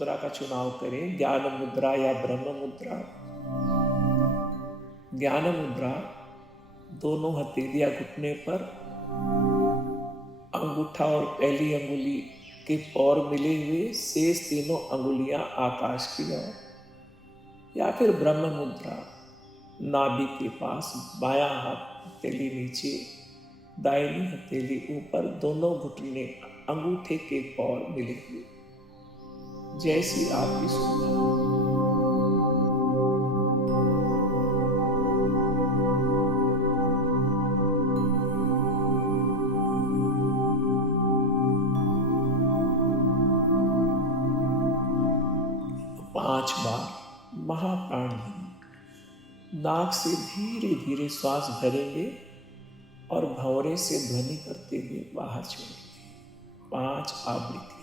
मुद्रा का चुनाव करें, ज्ञान मुद्रा या ब्रह्म मुद्रा। ज्ञान मुद्रा, दोनों हथेलियां घुटने पर, अंगूठा और पहली अंगुली के पौर मिले हुए, शेष तीनों अंगुलियां आकाश की ओर। या फिर ब्रह्म मुद्रा, नाभि के पास, बायां हाथ हथेली नीचे, दाहिनी हथेली ऊपर, दोनों घुटने अंगूठे के पौर मिले हुए। जैसी आपकी सुविधा। 5 बार महाप्राण ध्वनि। नाक से धीरे धीरे श्वास भरेंगे और भंवरे से ध्वनि करते हुए बाहर छोड़ेंगे। 5 आवृत्तियां।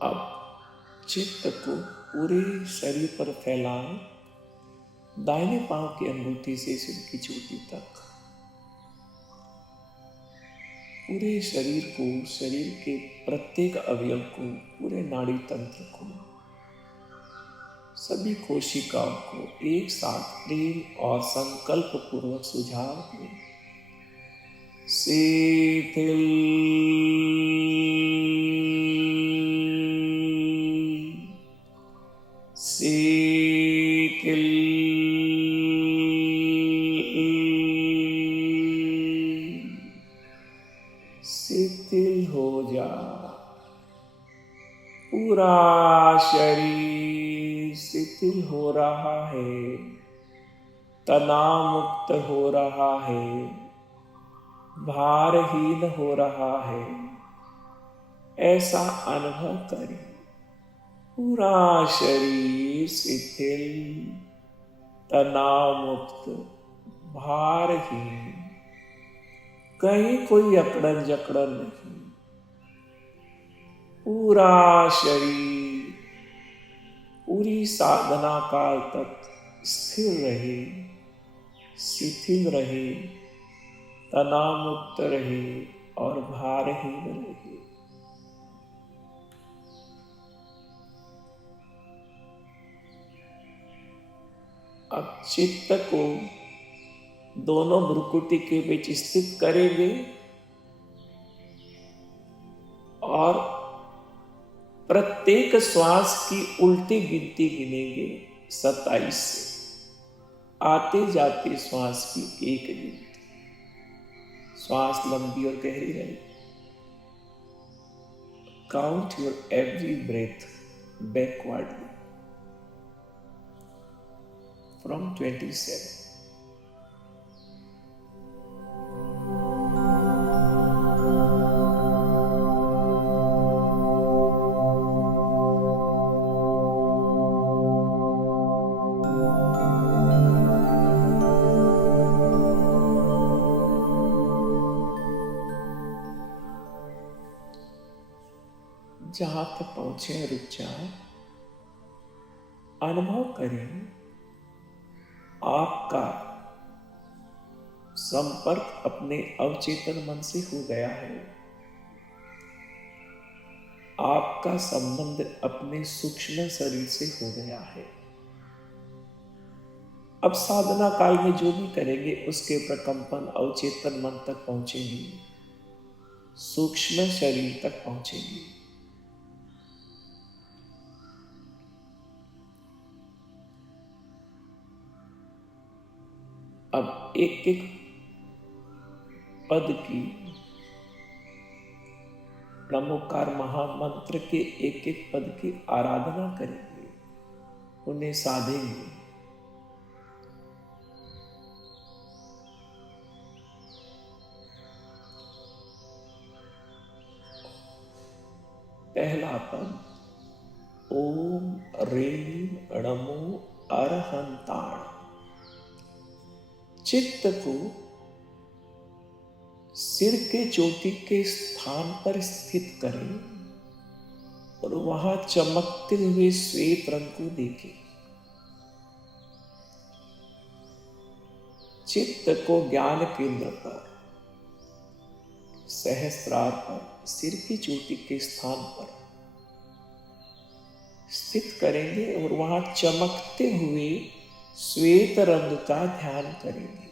अब चित्त को पूरे शरीर पर फैलाएं, दाहिने पांव की अंगूठी से सिर की चोटी तक। पूरे शरीर को, शरीर के प्रत्येक अवयव को, पूरे नाड़ी तंत्र को, सभी कोशिकाओं को एक साथ प्रेम और संकल्प पूर्वक सुझाव दें। शिथिल, शिथिल, शिथिल हो जा। पूरा शरीर शिथिल हो रहा है, तनाव मुक्त हो रहा है, भारहीन हो रहा है। ऐसा अनुभव करें। पूरा शरीर शिथिल, तनाव मुक्त, भारहीन, कहीं कोई अकड़न जकड़न नहीं। पूरा शरीर पूरी साधना काल तक स्थिर रहे, शिथिल रहे, तनाव मुक्त रहे और भारहीन रहे। अब चित्त को दोनों भ्रुकुटी के बीच स्थित करेंगे और प्रत्येक श्वास की उल्टी गिनती गिनेंगे 27 से। आते जाते श्वास की एक गिनती। श्वास लंबी और गहरी रहे। Count your every breath backwardly from 27। जहां तक पहुंचे रुक जाओ। अनुभव करें आपका संपर्क अपने अवचेतन मन से हो गया है। आपका संबंध अपने सूक्ष्म शरीर से हो गया है। अब साधना काल में जो भी करेंगे उसके प्रकंपन अवचेतन मन तक पहुंचेंगे, सूक्ष्म शरीर तक पहुंचेंगे। अब एक एक पद की ब्रह्मोकार महामंत्र के एक एक पद की आराधना करेंगे, उन्हें साधेंगे। पहला पद ओम ह्रीं नमो अरहंताण। चित्त को सिर के चोटी के स्थान पर स्थित करें और वहां चमकते हुए श्वेत रंग को देखें। चित्त को ज्ञान केंद्र पर, सहस्त्रार पर, सिर की चोटी के स्थान पर स्थित करेंगे और वहां चमकते हुए श्वेत रंग का ध्यान करेंगे।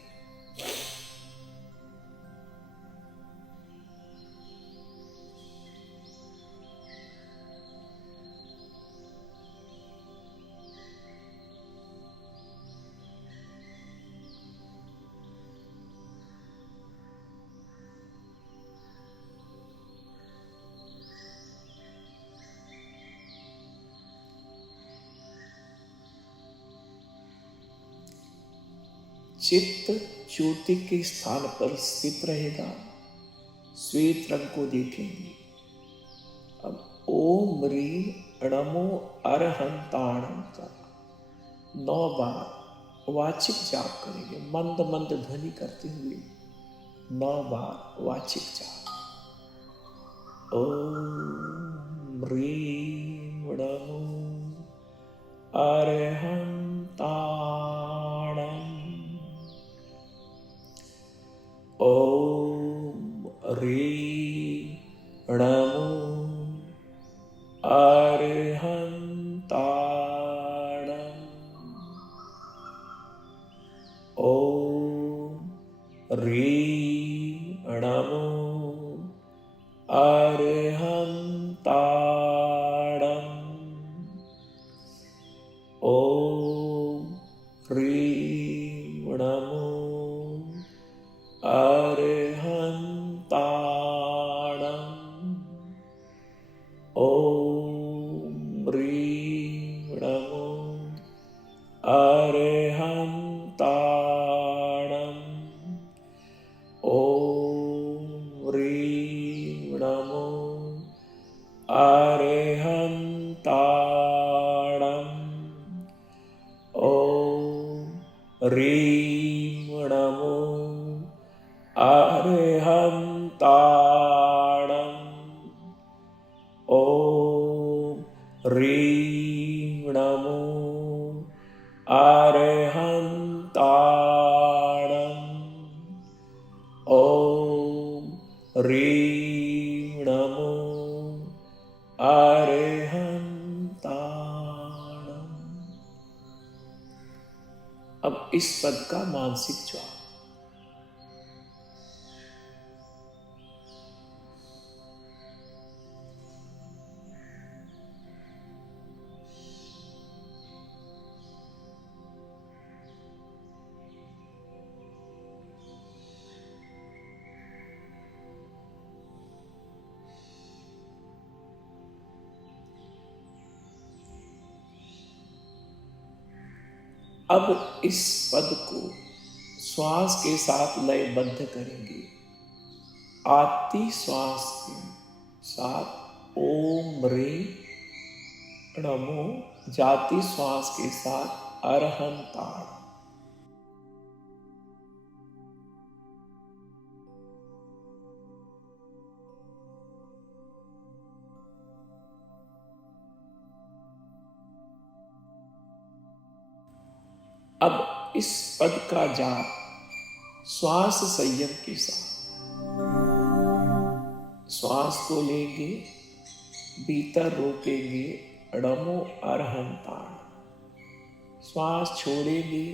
चित्त ज्योति के स्थान पर स्थित रहेगा, श्वेत रंग को देखेंगे। अब ओम ह्रीं नमो अरहंताण का 9 बार वाचिक जाप करेंगे, मंद मंद ध्वनि करते हुए 9 बार वाचिक जाप। ओम ह्रीं नमो अरहंताण। ओम ह्रीं नमो अरहंताण। ओम ह्रीं नमो अरहंताण। ओम ह्रीं नमो अरहंताण। ओम ह्रीं नमो अरहंताण। ओम ह्रीं नमो अरहंताण। ओम ह्रीं नमो अरहंताण। ओम ह्रीं नमो अरहंताण। ओम ह्रीं नमो अरहंताण। अब इस पद का मानसिक जाप। अब इस पद को श्वास के साथ लयबद्ध करेंगे। आती श्वास के साथ ओम ह्रीं नमो, जाती श्वास के साथ अरहंताण। अब इस पद का जाप श्वास संयम के साथ श्वास को लेंगे, भीतर रोकेंगे, अड़मो अरहंताण। श्वास छोड़ेंगे,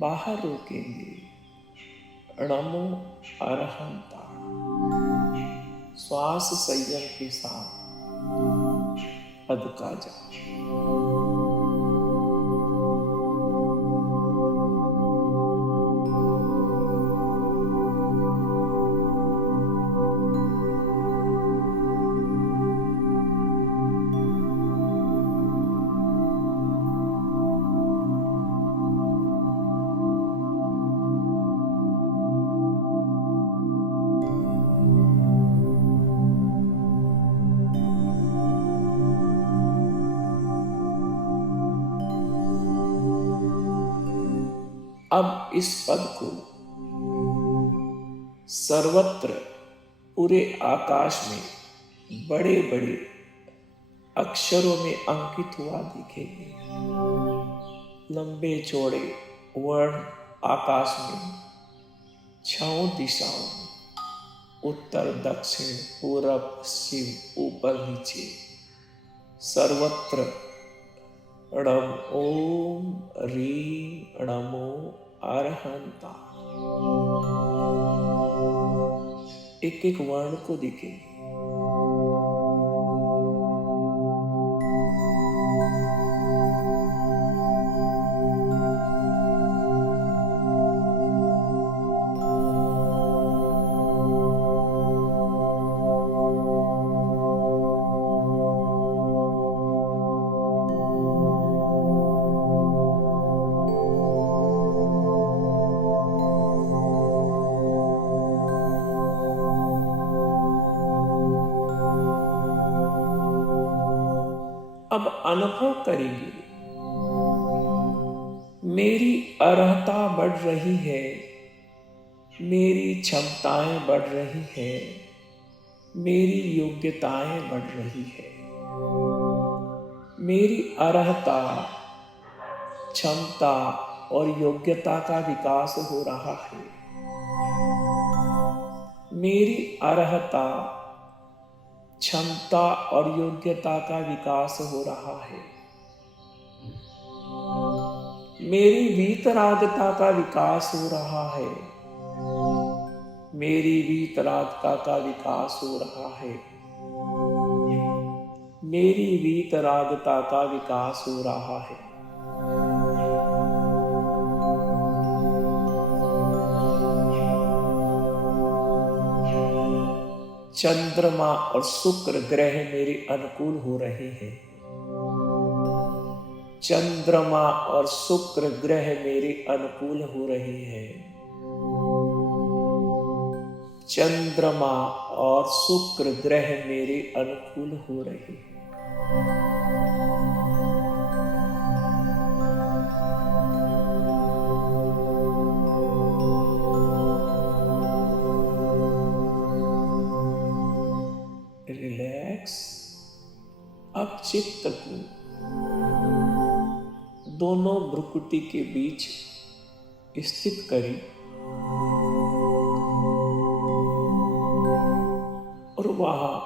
बाहर रोकेंगे, अड़मो अरहंताण। श्वास संयम के साथ पद का जाप। अब इस पद को सर्वत्र पूरे आकाश में बड़े बड़े अक्षरों में अंकित हुआ दिखेंगे। लंबे चौड़े वर्ण आकाश में 6 दिशाओं में, उत्तर दक्षिण पूरब पश्चिम ऊपर नीचे, सर्वत्र णम ओम ह्रीं नमो अरहंता। एक एक वर्ण को दिखेंगे। अब अनुभव करेंगे, मेरी अर्हता बढ़ रही है, मेरी क्षमताएं बढ़ रही है, मेरी योग्यताएं बढ़ रही है। मेरी अर्हता, क्षमता और योग्यता का विकास हो रहा है। मेरी अर्हता, क्षमता और योग्यता का विकास हो रहा है। मेरी वीतरागता का विकास हो रहा है। मेरी वीतरागता का विकास हो रहा है। मेरी वीतरागता का विकास हो रहा है। चंद्रमा और शुक्र ग्रह मेरे अनुकूल हो रहे हैं। चंद्रमा और शुक्र ग्रह मेरे अनुकूल हो रहे हैं। चंद्रमा और शुक्र ग्रह मेरे अनुकूल हो रहे हैं। रिलैक्स। अब चित्त को दोनों भ्रुकुटी के बीच स्थित करें और वहां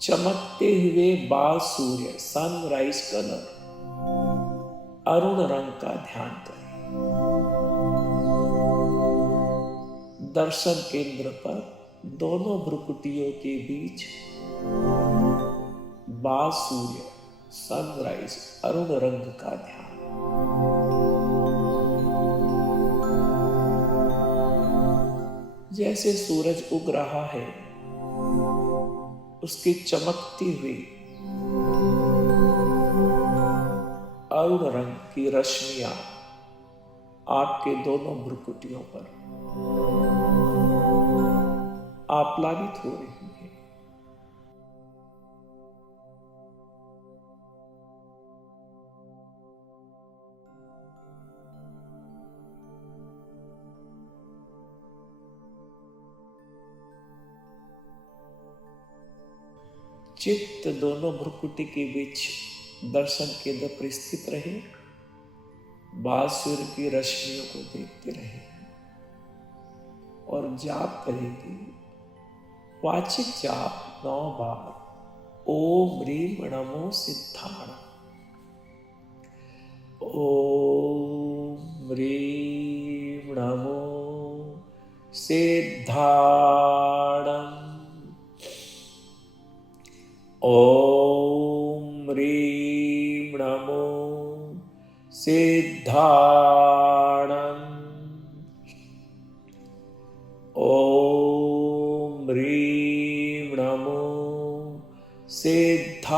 चमकते हुए बाल सूर्य, सनराइज कलर, अरुण रंग का ध्यान करें। दर्शन केंद्र पर दोनों भ्रुकुटियों के बीच बाल सूर्य, सनराइज, अरुण रंग का ध्यान। जैसे सूरज उग रहा है, उसकी चमकती हुई अरुण रंग की रश्मियां आपके दोनों भ्रुकुटियों पर आप्लावित हो रही है। चित्त दोनों भ्रुकुटी के बीच दर्शन केंद्र पर स्थित रहे बासुर की रश्मियों को देखते रहेंगे और जाप करेंगे। वाचिक जाप 9 बार ओम ह्रीं नमो सिद्धाणम, ओम ह्रीं नमो सिद्धाणम, ओम ह्रीं नमो सिद्धाणम, ओम ह्रीं नमो सिद्धाणम,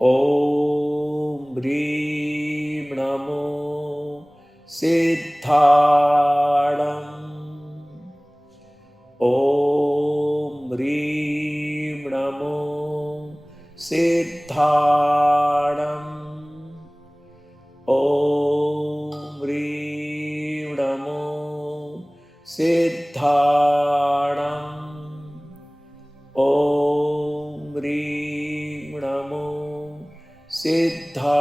ओम ह्रीं नमो सिद्धाणम, ओम ह्रीं नमो सिद्धाणम, ओम ह्रीं नमो सिद्धाणम, ओम ह्रीं नमो सिद्धाणम,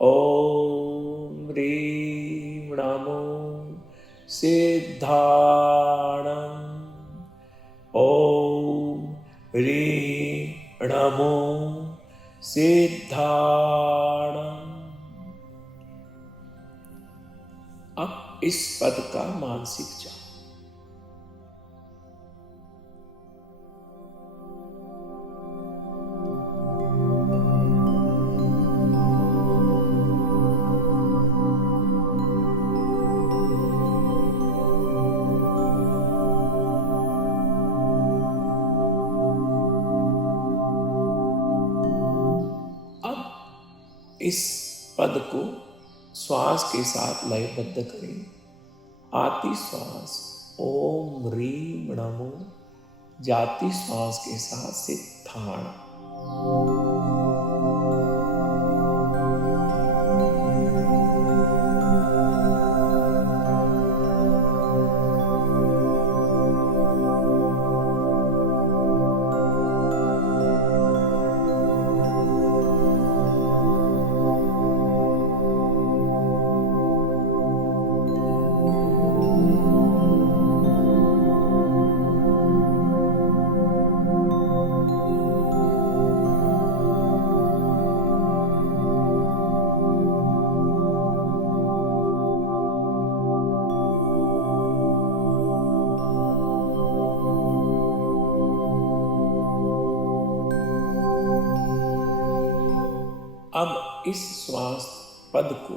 ओम ह्रीं नमो सिद्धाणम, ओम ह्रीं नमो सिद्धाणम। अब इस पद का मानसिक जाप। इस पद को श्वास के साथ लयबद्ध करें। आती श्वास ओम ह्रीं नमो, जाती श्वास के साथ सिद्धाण। अब इस श्वास पद को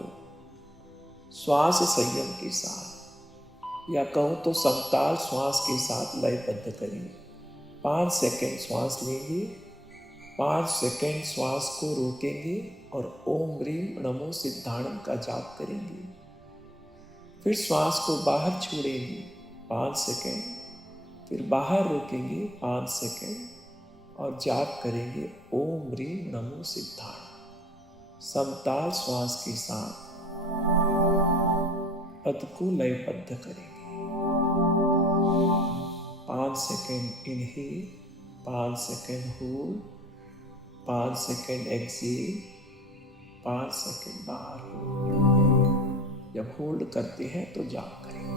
श्वास संयम के साथ या कहूं तो समताल श्वास के साथ लयबद्ध करें। 5 सेकंड श्वास लेंगे, 5 सेकंड श्वास को रोकेंगे और ओम ह्रीं नमो सिद्धाणम का जाप करेंगे। फिर श्वास को बाहर छोड़ेंगे 5 सेकंड, फिर बाहर रोकेंगे 5 सेकंड और जाप करेंगे ओम ह्रीं नमो सिद्धाणम। समताल श्वास के साथ पद को लयबद्ध करेंगे। 5 second inhale, 5 second hold, 5 second exhale, 5 second बाहर होल्ड। जब होल्ड करते हैं तो जाप करेंगे।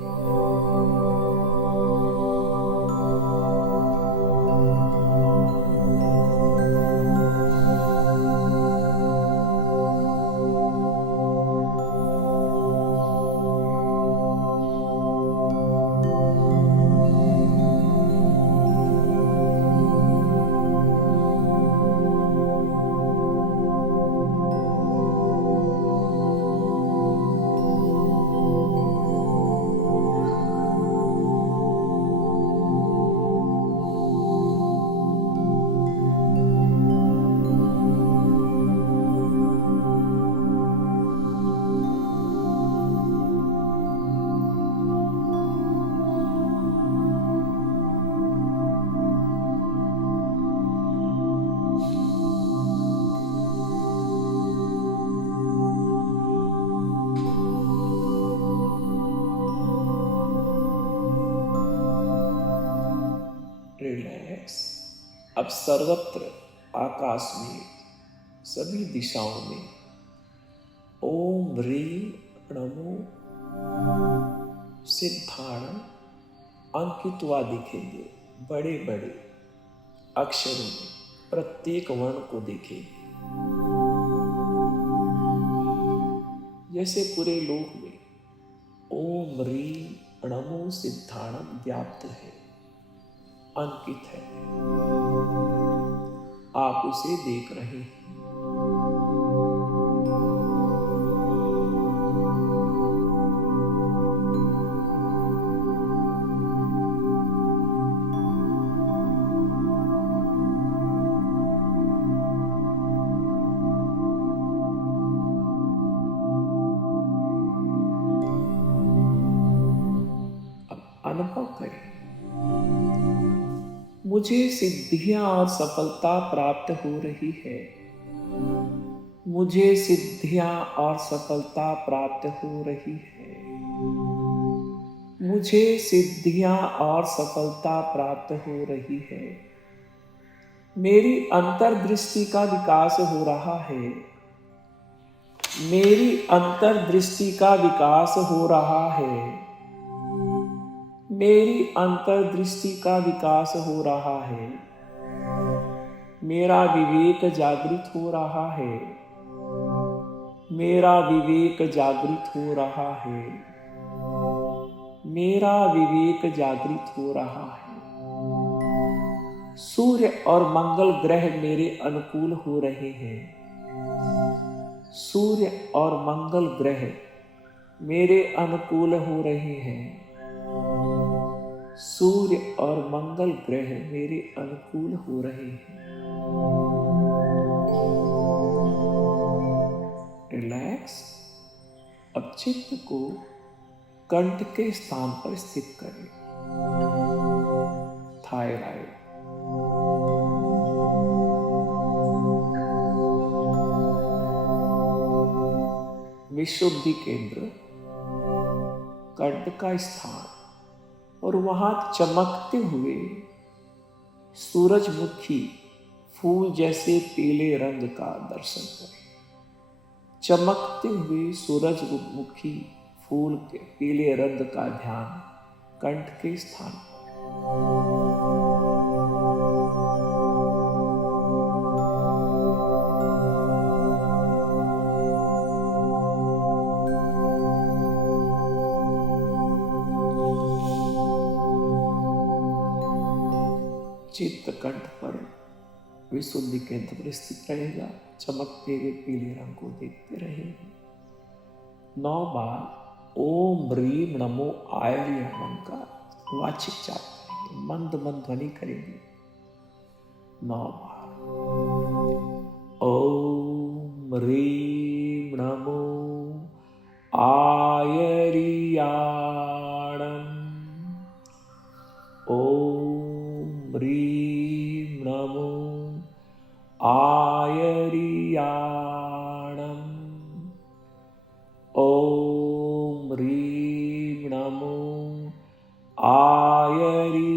अब सर्वत्र आकाश में, सभी दिशाओं में ओम ह्रीं नमो सिद्धाणम अंकित हुआ दिखेंगे। बड़े बड़े अक्षरों में प्रत्येक वर्ण को देखेंगे, जैसे पूरे लोक में ओम ह्रीं नमो सिद्धाणम व्याप्त है, अंकित है। आप उसे देख रहे हैं। अनुभव करें, मुझे सिद्धियां और सफलता प्राप्त हो रही है। मुझे सिद्धियां और सफलता प्राप्त हो रही है। मुझे सिद्धियां और सफलता प्राप्त हो रही है। मेरी अंतर्दृष्टि का विकास हो रहा है। मेरी अंतर्दृष्टि का विकास हो रहा है। मेरी अंतर्दृष्टि का विकास हो रहा है। मेरा विवेक जागृत हो रहा है। मेरा विवेक जागृत हो रहा है। मेरा विवेक जागृत हो रहा है। सूर्य और मंगल ग्रह मेरे अनुकूल हो रहे हैं। सूर्य और मंगल ग्रह मेरे अनुकूल हो रहे हैं। सूर्य और मंगल ग्रह मेरे अनुकूल हो रहे हैं। रिलैक्स। अब चित्त को कंठ के स्थान पर स्थित करें। थायराइड, विशुद्धि केंद्र, कंठ का स्थान, और वहां चमकते हुए सूरजमुखी फूल जैसे पीले रंग का दर्शन करें। चमकते हुए सूरजमुखी फूल के पीले रंग का ध्यान कंठ के स्थान पर। चित्त कंठ पर विशुद्धि केंद्र पर स्थित रहेगा। चमकते हुए पीले रंग को देखते रहेंगे। 9 बार ओम ह्रीं नमो आयर्यणम का वाचिक जाप करेंगे। मंद मंद ध्वनि करेंगे 9 बार। ओम ह्रीं नमो आयर्याणम। ओम ह्रीं नमो आयर्याणम। ओम ह्रीं नमो आयर्याणम।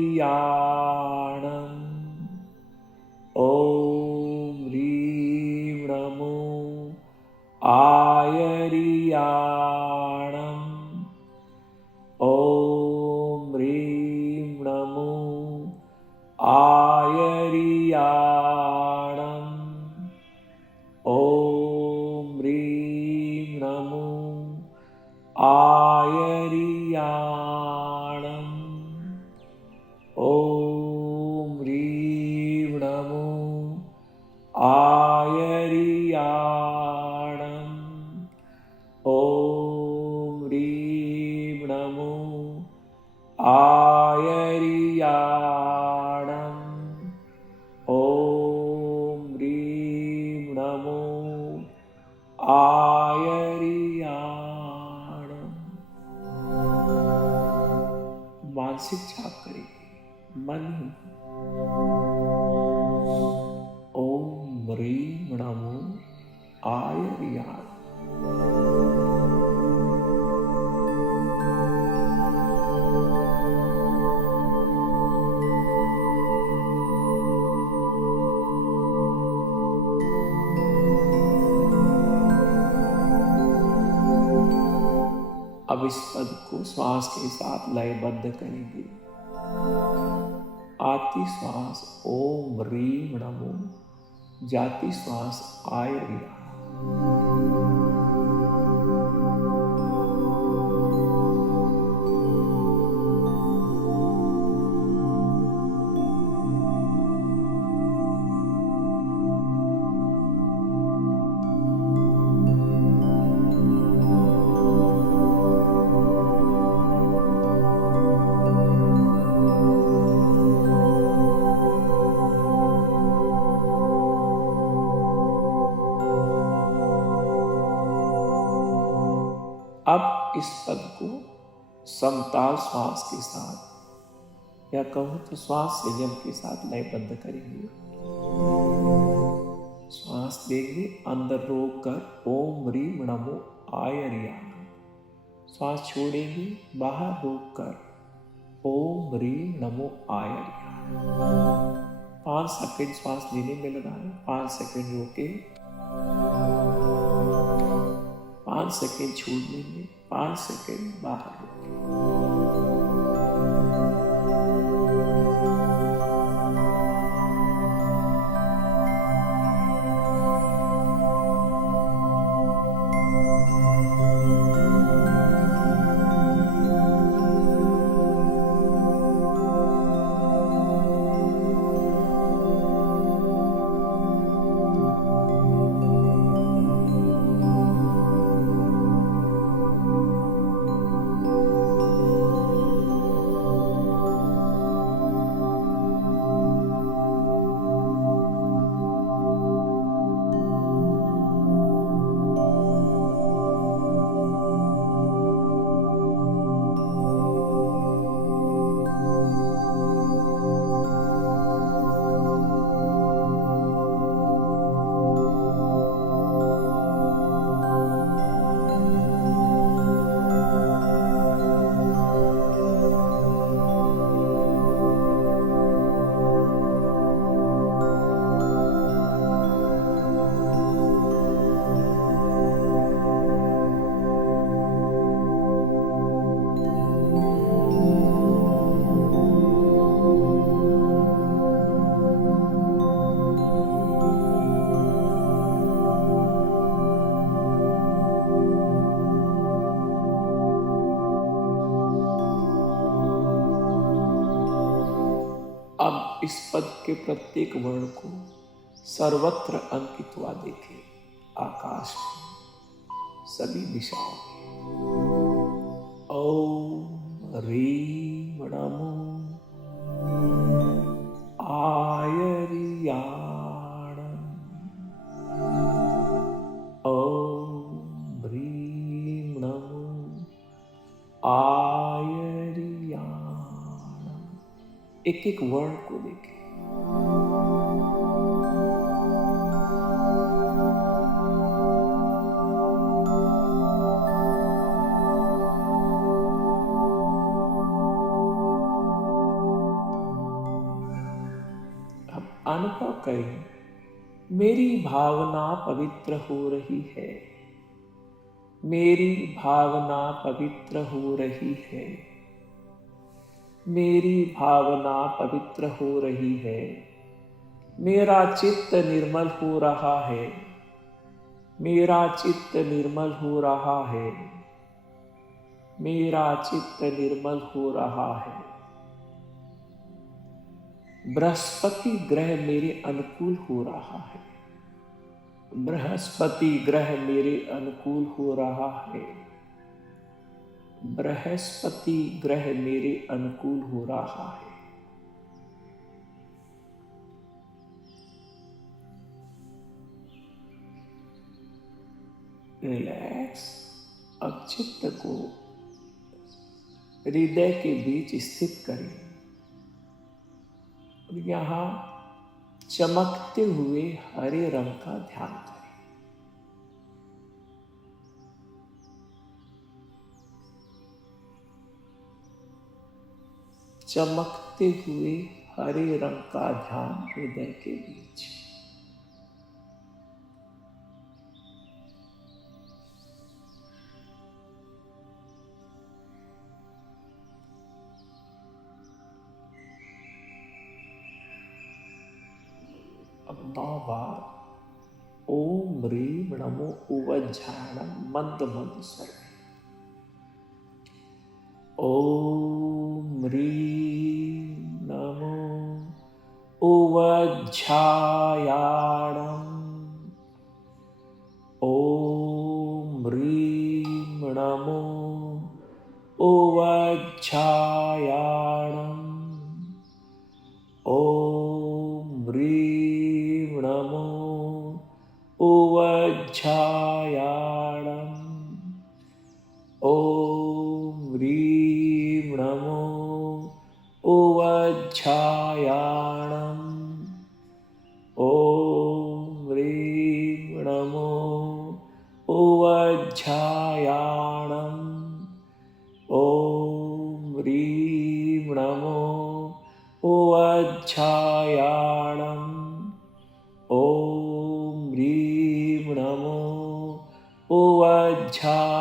ओम ह्रीं नमो आयर्याणम। ओम ह्रीं नमो आयर्याणम। ओम ह्रीं नमो आयर्याणम। ओम ह्रीं नमो आयर्याणम। ओम ह्रीं नमो आयर्याणम। ओम ह्रीं नमो आयर्याणम। मानसिक जाप करेंगे मन ही। ओम ह्रीं नमो आयर्याणम। अब इस पद को श्वास के साथ लयबद्ध करेंगे। आती श्वास ओम ह्रीम नमो, जाती श्वास आय रिया। अब इस पद को समताल श्वास के साथ या कहूं तो श्वास संयम के साथ लयबद्ध करेंगे। श्वास लेंगे, अंदर रोक कर ओम ह्रीम नमो आय रिया। श्वास छोड़ेंगे, बाहर रोक कर ओम ह्रीम नमो आय रिया। 5 सेकंड श्वास लेने में लगाएं, 5 सेकंड रोके, 5 सेकंड छोड़ने में, 5 सेकंड बाहर रोके। अब इस पद के प्रत्येक वर्ण को सर्वत्र अंकित हुआ देखें, आकाश में, सभी दिशाओं में। ओम ह्रीम नमो आयर्याणम्। ओम ह्रीम नमो आयर्याणम्। एक एक वर्ण को देखें। अब अनुभव करें, मेरी भावना पवित्र हो रही है, मेरी भावना पवित्र हो रही है, मेरी भावना पवित्र हो रही है। मेरा चित्त निर्मल हो रहा है, मेरा चित्त निर्मल हो रहा है, मेरा चित्त निर्मल हो रहा है। बृहस्पति ग्रह मेरे अनुकूल हो रहा है, बृहस्पति ग्रह मेरे अनुकूल हो रहा है, बृहस्पति ग्रह मेरे अनुकूल हो रहा है। रिलैक्स। अब चित्त को हृदय के बीच स्थित करें और यहां चमकते हुए हरे रंग का ध्यान करें। चमकते हुए हरे रंग का ध्यान हृदय के बीच। अब 9 बार ओम ह्रीम नमो उवज्झायणम मंद मंद स्वर में। ओम ह्रीम नमो उवज्झायणम। ओम ह्रीम नमो उवज्झायणम। ओम ह्रीम नमो उवज्झायणम। ओम ह्रीम नमो उवज्झायणम। ओम ह्रीम नमो उवज्झायणम। ओम ह्रीम नमो उवज्झायणम। ओम ह्रीम नमो उवज्झायणम।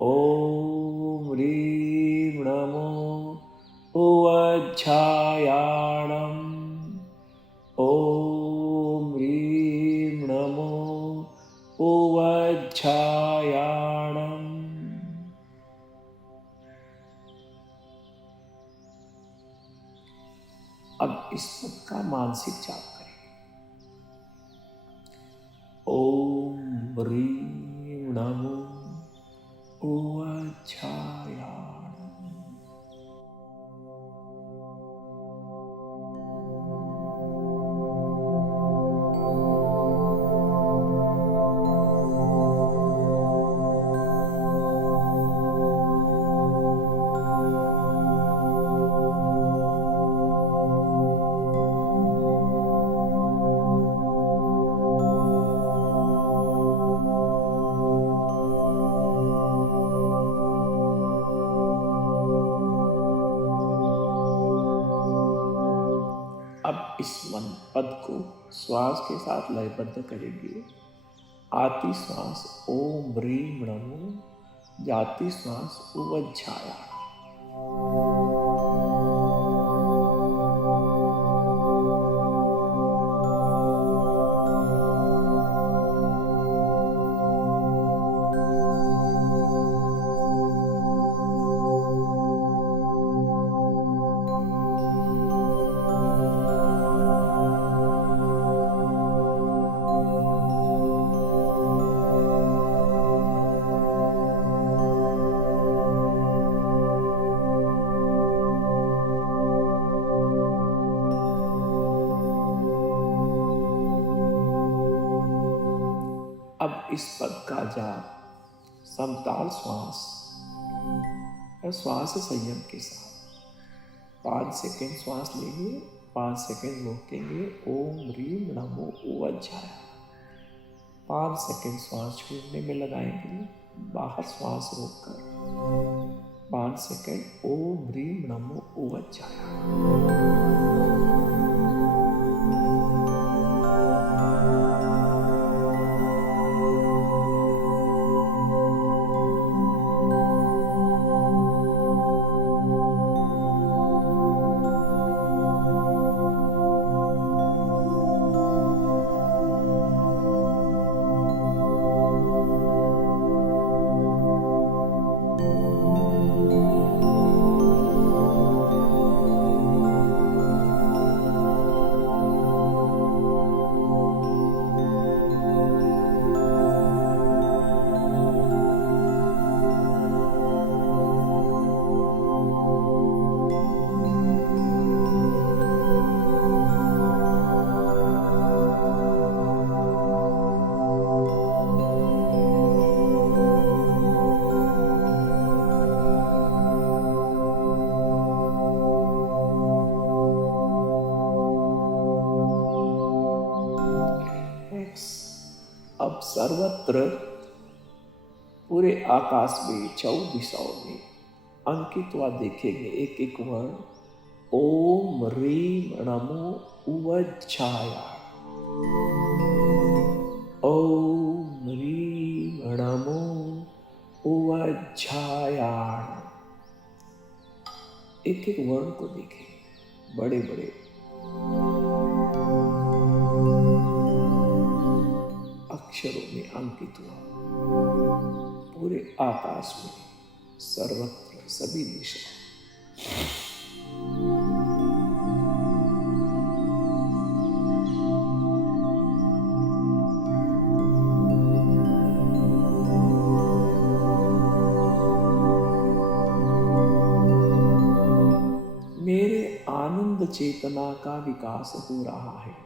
ओम ह्रीम नमो उवज्झायणम। ओम ह्रीम नमो उवज्झायणम। अब इस पद का मानसिक जाप करें। ओम ह्रीम नमो उवज्झायणम। अब इस पद को श्वास के साथ लयबद्ध करेंगे। आती श्वास ओम ह्रीम नमो, जाती श्वास उवज्झायणम। अब इस पद का जाप समताल श्वास और श्वास संयम के साथ 5 सेकेंड श्वास लेंगे, 5 सेकेंड रोकेंगे। ओम ह्रीम नमो उवज्झायणम। 5 सेकेंड श्वास छोड़ने में लगाएंगे, बाहर श्वास रोककर 5 सेकेंड ओम ह्रीम नमो उवज्झायणम। अब सर्वत्र पूरे आकाश में 14 दिशाओं में अंकित हुआ देखेंगे एक एक वर्ण। ओम ह्रीम नमो उवज्झायणम। ओम ह्रीम नमो उवज्झायणम। एक एक वर्ण को देखें, बड़े बड़े अक्षरों में अंकित हुआ। पूरे आकाश में, सर्वत्र, सभी दिशा। मेरे आनंद चेतना का विकास हो रहा है।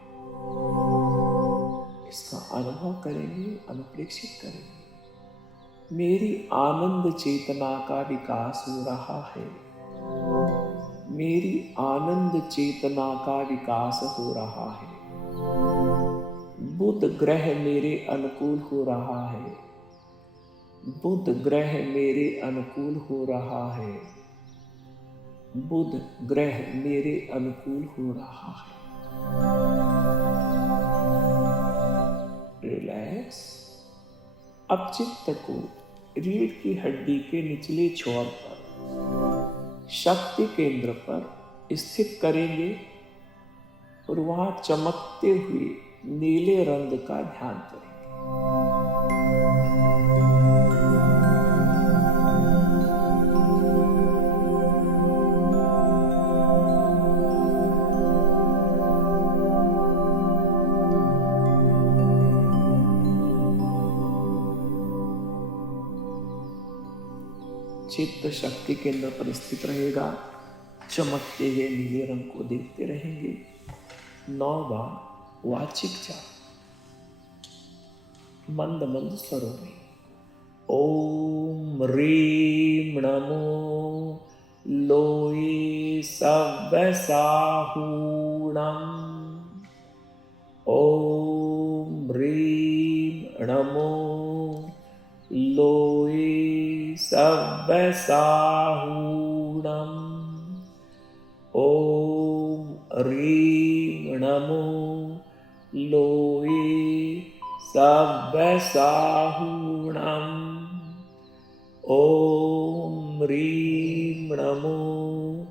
इसका अनुभव करेंगे, अनुप्रेक्षित करेंगे। मेरी आनंद चेतना का विकास हो रहा है। मेरी आनंद चेतना का विकास हो रहा है। बुध ग्रह मेरे अनुकूल हो रहा है। बुध ग्रह मेरे अनुकूल हो रहा है। बुध ग्रह मेरे अनुकूल हो रहा है। रिलैक्स। अब चित्त को रीढ़ की हड्डी के निचले छोर पर, शक्ति केंद्र पर स्थित करेंगे और वहां चमकते हुए नीले रंग का ध्यान करेंगे। चित्त शक्ति केंद्र पर स्थित रहेगा। चमकते हुए नीले रंग को देखते रहेंगे। 9 बार वाचिक जाप, मंद मंद स्वरों में। ओम ह्रीं नमो लोये सव्यसाहूणम्। ओम ह्रीं नमो लोये सव्यसाहूणम्। ओम ह्रीं नमो लोये सव्यसाहूणम्। ओम ह्रीं नमो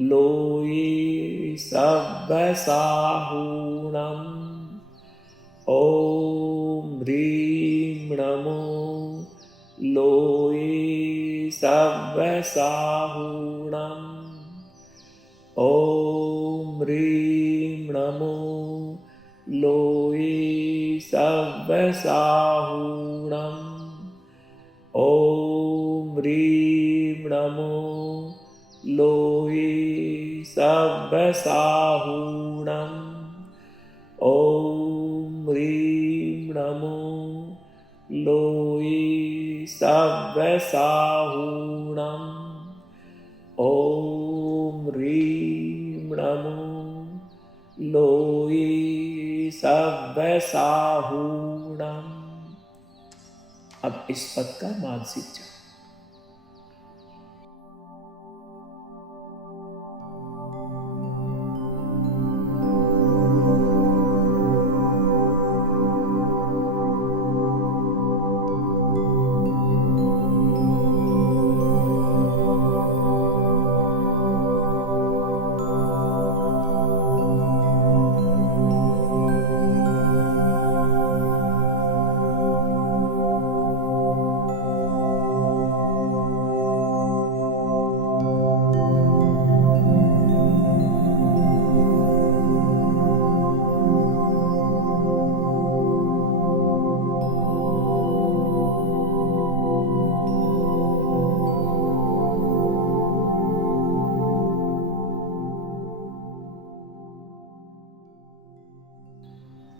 लोये सव्यसाहूणम्। ओम ह्रीं नमो लोये सव्यसाहूणम्। ओम ह्रीं नमो लोये सव्यसाहूणम्। ओम ह्रीं नमो लोये सव्यसाहूणम्। ओम ह्रीं नमो लोये सव्यसाहूणम्। ओम ह्रीं नमो लोये सव्यसाहूणम्। अब इस पद का मानसिक जाप।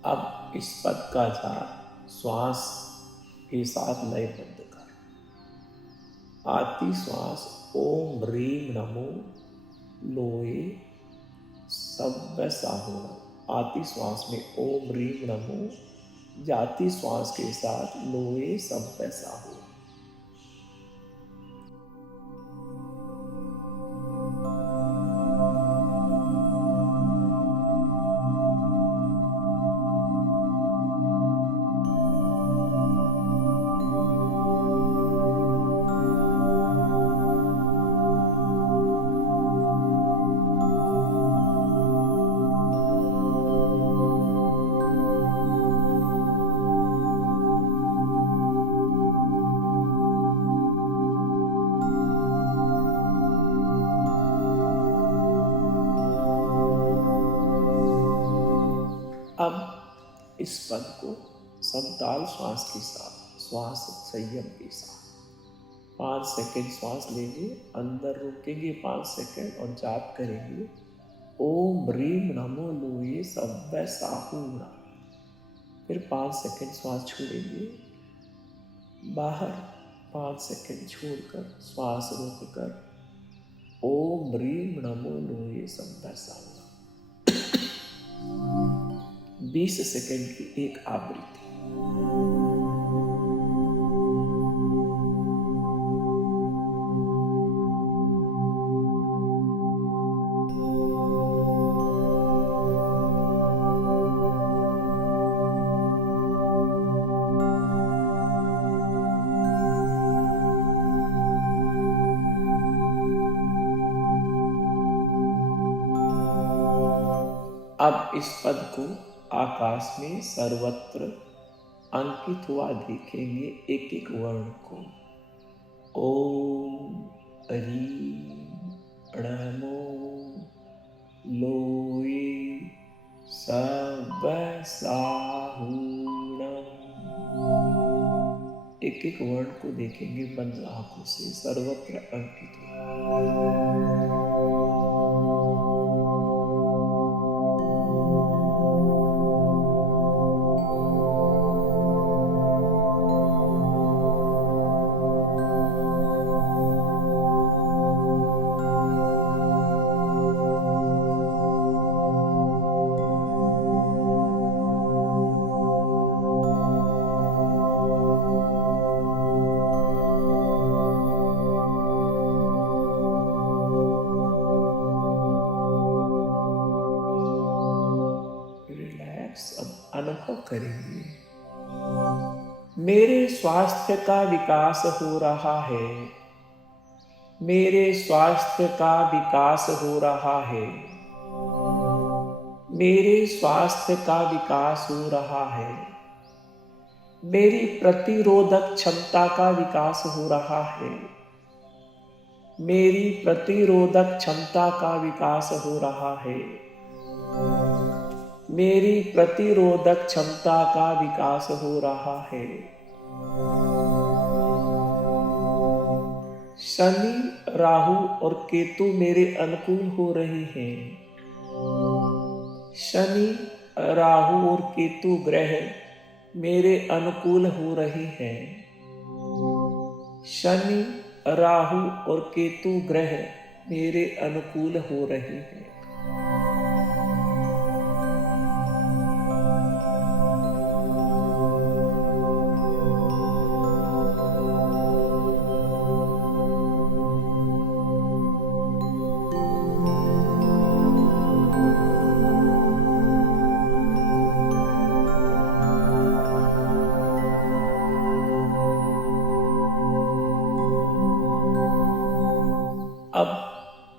अब इस पद का जाप श्वास के साथ लयबद्ध कर। आती श्वास ओम ह्रीं नमो लोये सव्यसाहूणम्। आती श्वास में ओम ह्रीं नमो, जाती श्वास के साथ लोये सव्यसाहूणम्। अब इस पद को समताल श्वास के साथ, श्वास संयम के साथ 5 सेकंड श्वास लेंगे, अंदर रोकेंगे 5 सेकंड और जाप करेंगे ओम ह्रीम नमो लोये सव्य साहूणा। फिर 5 सेकंड श्वास छोड़ेंगे, बाहर 5 सेकंड छोड़कर श्वास रोककर ओम ह्रीम नमो लोये सव्य साहूणा। 20 सेकंड की एक आवृत्ति। अब इस पद को आकाश में सर्वत्र अंकित हुआ देखेंगे, एक एक वर्ण को। ओम ह्रीम नमो लोये सव्य साहूणम। एक एक वर्ण को देखेंगे बंद आंखों से, सर्वत्र अंकित हुआ। अनुभव करेंगे मेरे स्वास्थ्य का विकास हो रहा है, मेरे स्वास्थ्य का विकास हो रहा है, मेरे स्वास्थ्य का विकास हो रहा है, मेरी प्रतिरोधक क्षमता का विकास हो रहा है, मेरी प्रतिरोधक क्षमता का विकास हो रहा है, मेरी प्रतिरोधक क्षमता का विकास हो रहा है। शनि, राहु और केतु मेरे अनुकूल हो रहे हैं। शनि, राहु और केतु ग्रह मेरे अनुकूल हो रहे हैं। शनि, राहु और केतु ग्रह मेरे अनुकूल हो रहे हैं। अब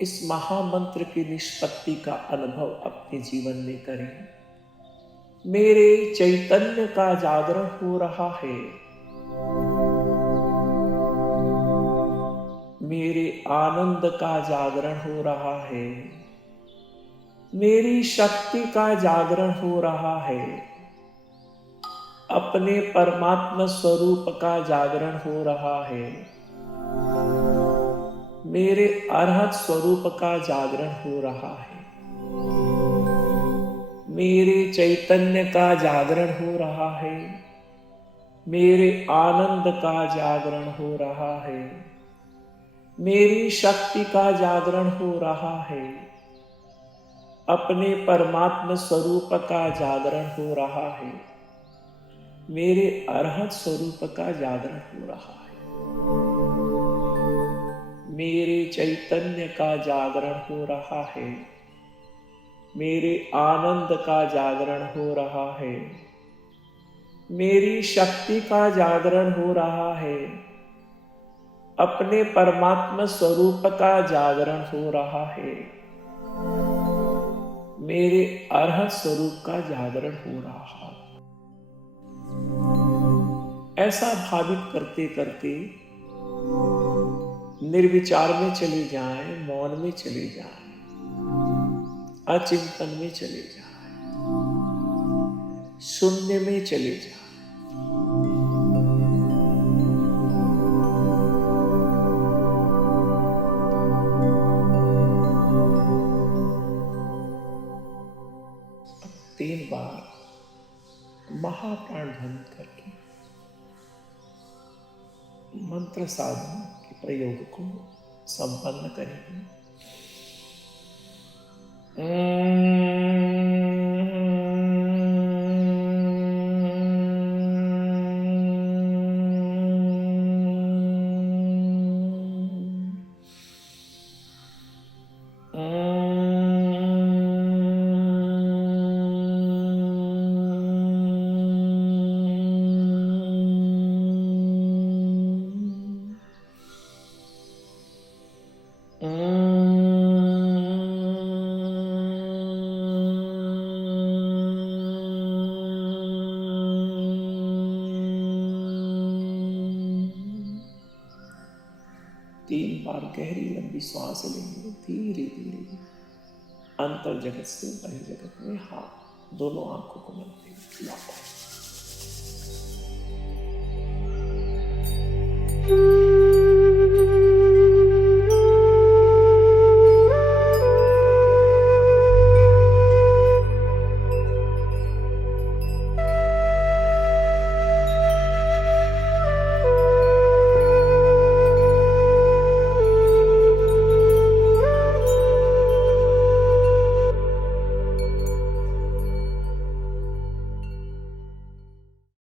इस महामंत्र की निष्पत्ति का अनुभव अपने जीवन में करें। मेरे चैतन्य का जागरण हो रहा है, मेरे आनंद का जागरण हो रहा है, मेरी शक्ति का जागरण हो रहा है, अपने परमात्मा स्वरूप का जागरण हो रहा है, मेरे अरहत स्वरूप का जागरण हो रहा है, मेरे चैतन्य का जागरण हो रहा है, मेरे आनंद का जागरण हो रहा है, मेरी शक्ति का जागरण हो रहा है, अपने परमात्मा स्वरूप का जागरण हो रहा है, मेरे अरहत स्वरूप का जागरण हो रहा है, मेरे चैतन्य का जागरण हो रहा है, मेरे आनंद का जागरण हो रहा है, मेरी शक्ति का जागरण हो रहा है, अपने परमात्मा स्वरूप का जागरण हो रहा है, मेरे अरहत स्वरूप का जागरण हो रहा है। ऐसा भावित करते करते निर्विचार में चले जाएं, मौन में चले जाएं, अचिंतन में चले जाएं। शून्य में चले जा। अब 3 बार महाप्राण ध्वनि करके मंत्र साधना के प्रयोग को संपन्न करेंगे। तीन बार गहरी लंबी सांस लेंगे, धीरे धीरे अंतर जगत से बहिर्जगत में हाथ, दोनों आंखों को बंद करके लौटाएं।